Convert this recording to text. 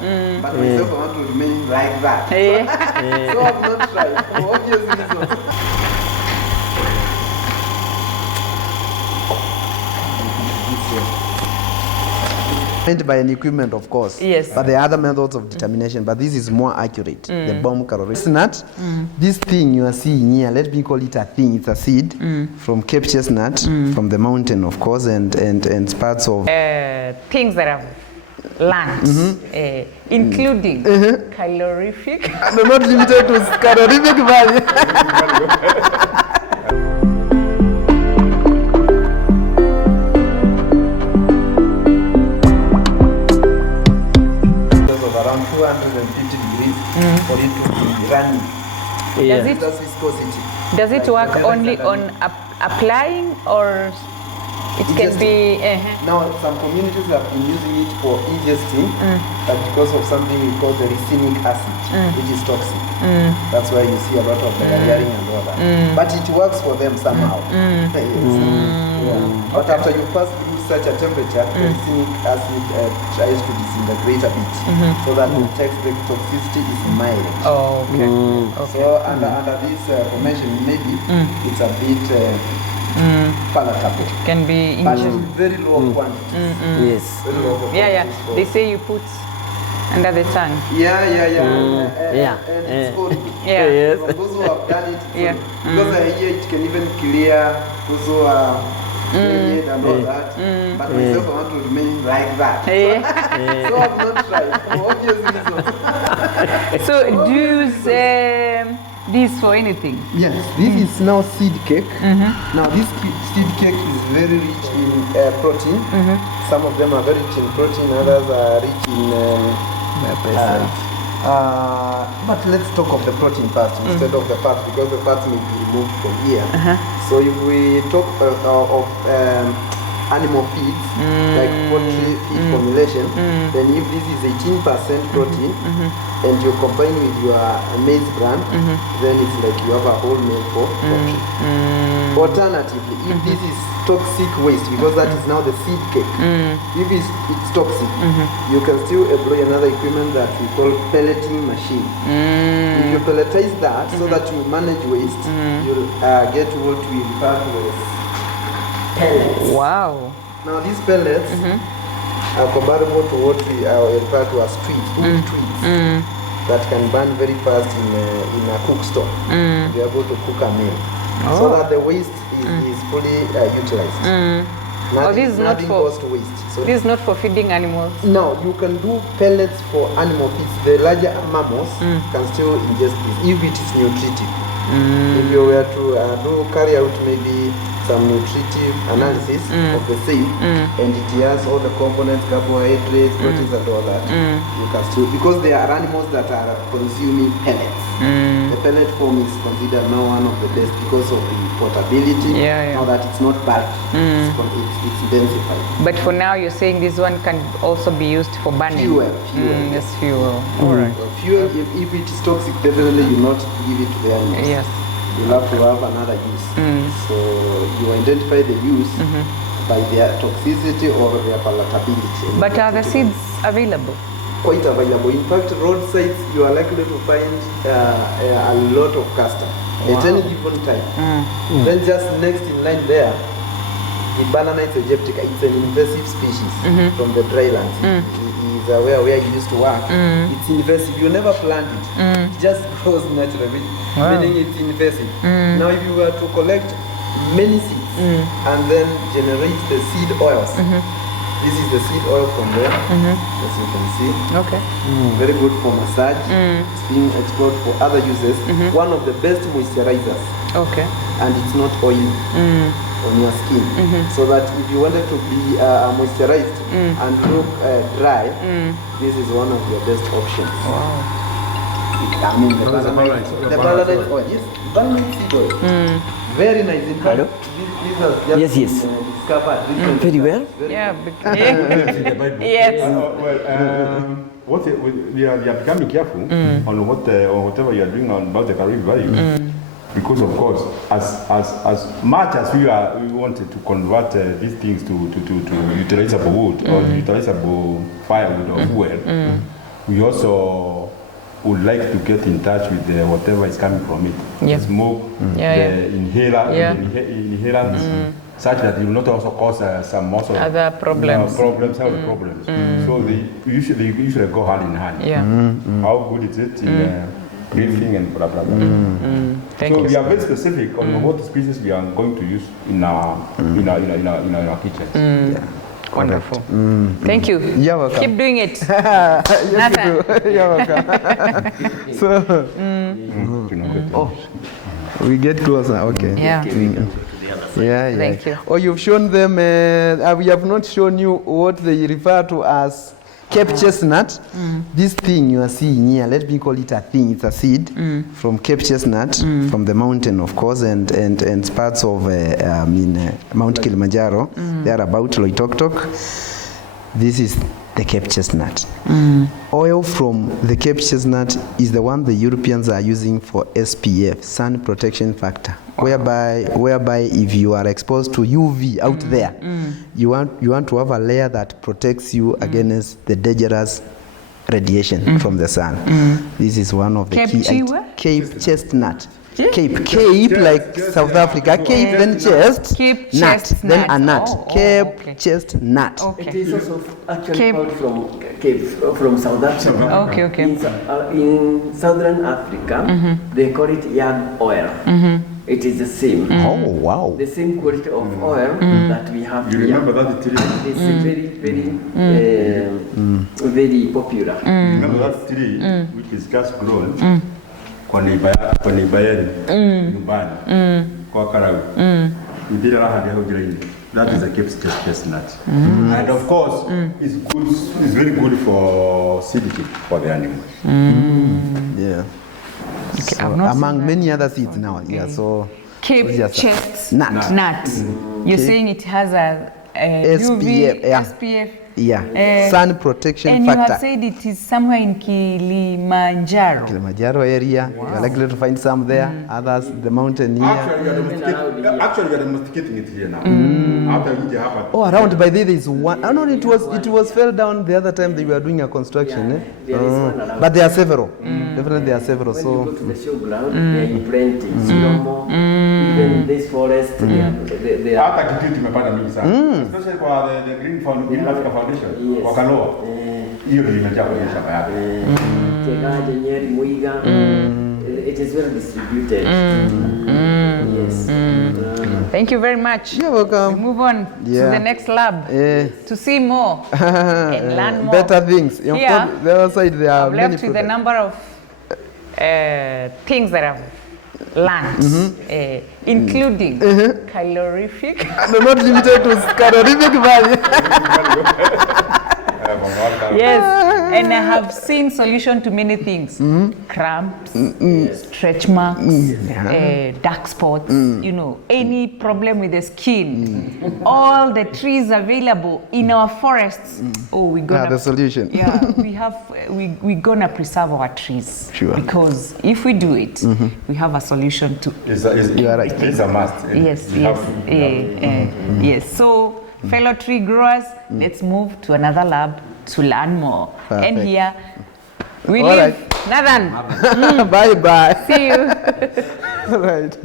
but myself I want to remain like that. So I've not tried for obvious reasons. By an equipment, of course. Yes. But there are other methods of determination, but this is more accurate. The bomb calorie. It's not this thing you are seeing here. Let me call it a thing. It's a seed from Cape chestnut, from the mountain, of course, and parts of things that I've learned, including calorific. No, not limited to calorific value. Around 250 degrees for it to be running. That's viscosity. Does it work only on applying, or it can be? Now, some communities have been using it for ingesting, but because of something we call the racemic acid, which is toxic. That's why you see a lot of the hearing and all that. But it works for them somehow. But after you pass through such a temperature, the racemic acid tries to disintegrate a bit, so that the toxicity is mild. Oh, okay. So under this formation, maybe it's a bit palatable. Can be but in very low quantities. Yes. Very low quantities. They say you put under the tongue. And it's good. Yes. From those who have done it, because I hear it can even clear those who are and all that. But myself, I want to remain like that. So I've not tried for obvious reasons. So do you use this for anything? Yes, this is now seed cake. Now this seed cake is very rich in protein. Some of them are very rich in protein, others are rich in but let's talk of the protein first instead of the fat, because the fat may be removed from here. So if we talk of animal feeds, like poultry feed formulation, then if this is 18% protein and you combine with your maize bran, then it's like you have a whole meal for poultry. Alternatively, if this is toxic waste, because that is now the seed cake, if it's toxic, you can still employ another equipment that we call pelleting machine. If you pelletize that so that you manage waste, you'll get what we refer to as pellets. Wow. Now these pellets are comparable to what we refer to as twigs, wood twigs, that can burn very fast in a cook stove. Be able to cook a meal, so that the waste is fully utilized. This is not for waste. So this is not for feeding animals. No, you can do pellets for animal feeds. The larger mammals can still ingest this if it is nutritive. If you were to carry out maybe some nutritive analysis of the same, and it has all the components, carbohydrates, proteins, and all that, you can still, because there are animals that are consuming pellets. The pellet form is considered now one of the best because of the portability. Now that it's not bulk, it's densified. But for now, you're saying this one can also be used for burning. Fuel. Yes, fuel. All right. Fuel, if it is toxic, definitely you not give it to the animals. Yes. You'll have to have another use. So you identify the use by their toxicity or their palatability. But are the seeds available? Quite available. In fact, roadsides, you are likely to find a lot of castor at any given time. Then just next in line there, the banana 𝐓𝐇𝐀𝐍, it's an invasive species from the drylands. Is where you used to work. It's invasive. You never plant it. It just grows naturally, meaning it's invasive. Now, if you were to collect many seeds and then generate the seed oils, this is the seed oil from there, as you can see. Okay. Very good for massage. It's being explored for other uses. One of the best moisturizers. Okay. And it's not oily on your skin. So that if you wanted to be moisturized and look dry, this is one of your best options. Wow. I mean, the banana oil. Yes, banana seed oil. Very nice. In fact, this has just been discovered recently. Very well. Yeah. Yes. We are becoming careful on whatever you are doing about the caloric value. Because of course, as much as we wanted to convert these things to utilizable wood or utilizable firewood or fuel, we also would like to get in touch with whatever is coming from it. Yeah. The smoke, the inhaler, the inhalants, such that it will not also cause some also other problems. Health problems. So they usually go hand in hand. Yeah. How good is it in breathing and blah blah blah. So we are very specific on what species we are going to use in our kitchens. Yeah. Wonderful. Thank you. You're welcome. Keep doing it. Yes, you do. You're welcome. So, we get closer. Okay. Yeah. Yeah. Thank you. Oh, you've shown them. We have not shown you what they refer to as Cape chestnut. This thing you are seeing here, let me call it a thing. It's a seed from Cape chestnut, from the mountain, of course, and parts of Mount Kilimanjaro. They are about 𝐓𝐷𝐄𝐄𝐒. This is the Cape chestnut. Oil from the Cape chestnut is the one the Europeans are using for SPF, sun protection factor, whereby if you are exposed to UV out there, you want to have a layer that protects you against the dangerous radiation from the sun. This is one of the Cape chestnut. Cape like South Africa, Cape then chest, nut, then a nut. Cape chestnut. It is also actually called from Cape, from South Africa. Okay. In Southern Africa, they call it yam oil. It is the same. Oh, wow. The same quality of oil that we have You here. remember that tree? It's very popular. Remember that tree which is just grown kwa neighbor nyumbani kwa Karawi. Ndira hadi hapo jirani. That is a Cape chestnut. And of course, it's very good for acidity for the animals. Yeah. Okay, So, among many other seeds now. Yeah, so Cape chestnut. You're saying it has a UV, SPF. Yeah, sun protection and factor. And you have said it is somewhere in Kilimanjaro. Kilimanjaro area. You are likely to find some there. Others, the mountain here. Actually, we are domesticating it here now. After it happened. Oh, around by there is one. Oh no, it was fell down the other time they were doing a construction. There is one around. But there are several. Definitely there are several. When So you go to the showground, they are implanting Silomo, even this forest, they are. Hata kitu tumepata mingi sana. Especially kwa the Green Africa Foundation. Yes. Kwa Kaloa. Hiyo ndio imejaa kwenye shamba yake. Tegaje, Nyeri, Muiga. It is well distributed. Yes. Thank you very much. you're welcome. We move on to the next lab to see more and learn more. Better things. Here, On the other side there are I've many left with a number of things that I've learned, including calorific. No, not limited to calorific value. Yes, and I have seen solution to many things: cramps, stretch marks, dark spots. You know, any problem with the skin. All the trees available in our forests. Oh, we gonna the solution. Yeah, we gonna preserve our trees. Sure. Because if we do it, we have a solution to. You are right. It's a must. Yes. Yes. So, fellow tree growers, let's move to another lab to learn more. Perfect. And here we All leave. right. Nathan. Bye bye. See you. All right.